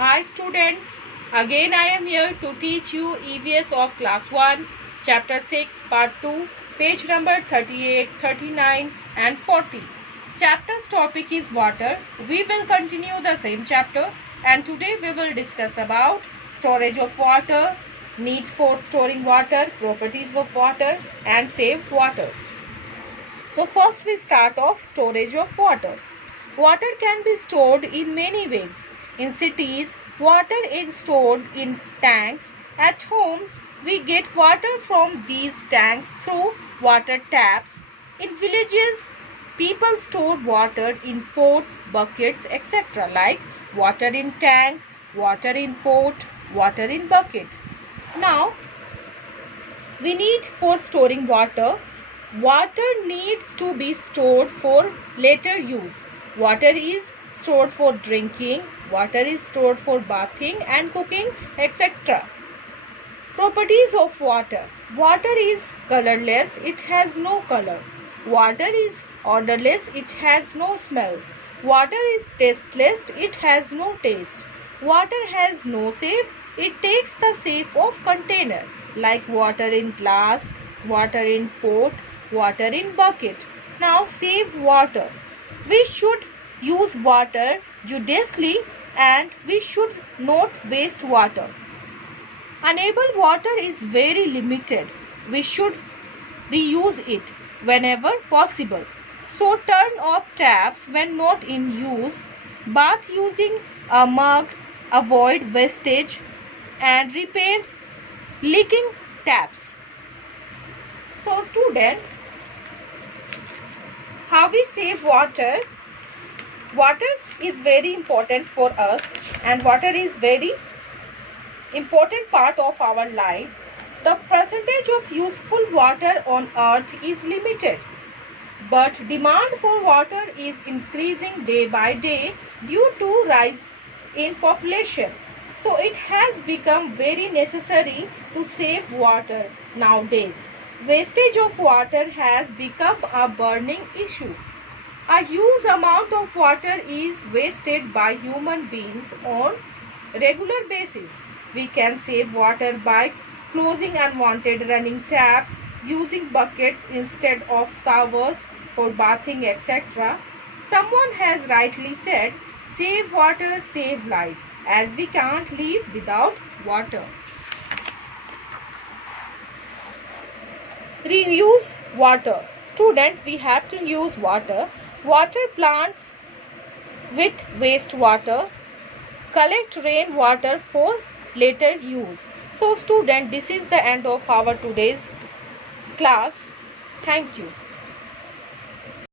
Hi students, again I am here to teach you EVS of class 1, chapter 6, part 2, page number 38, 39 and 40. Chapter's topic is water. We will continue the same chapter and today we will discuss about storage of water, need for storing water, properties of water and save water. So first we start off storage of water. Water can be stored in many ways. In cities, water is stored in tanks. At homes, we get water from these tanks through water taps. In villages, people store water in pots, buckets, etc. like water in tank, water in pot, water in bucket. Now, we need for storing water. Water needs to be stored for later use. Water is stored for drinking, water is stored for bathing and cooking, etc. Properties of water. Water is colorless, it has no color. Water is odorless, it has no smell. Water is tasteless, it has no taste. Water has no shape, it takes the shape of container like water in glass, water in pot, water in bucket. Now save water. We should use water judiciously and we should not waste water. Unable water is very limited. We should reuse it whenever possible. So turn off taps when not in use. Bath using a mug. Avoid wastage and repair leaking taps. So students, how we save water? Water is very important for us and water is very important part of our life. The percentage of useful water on earth is limited, but demand for water is increasing day by day due to rise in population. So it has become very necessary to save water nowadays. Wastage of water has become a burning issue. A huge amount of water is wasted by human beings on regular basis. We can save water by closing unwanted running taps, using buckets instead of showers for bathing, etc. Someone has rightly said, save water, save life, as we can't live without water. Reuse water. Student, we have to use water. Water plants with wastewater. Collect rainwater for later use. So student, this is the end of our today's class. Thank you.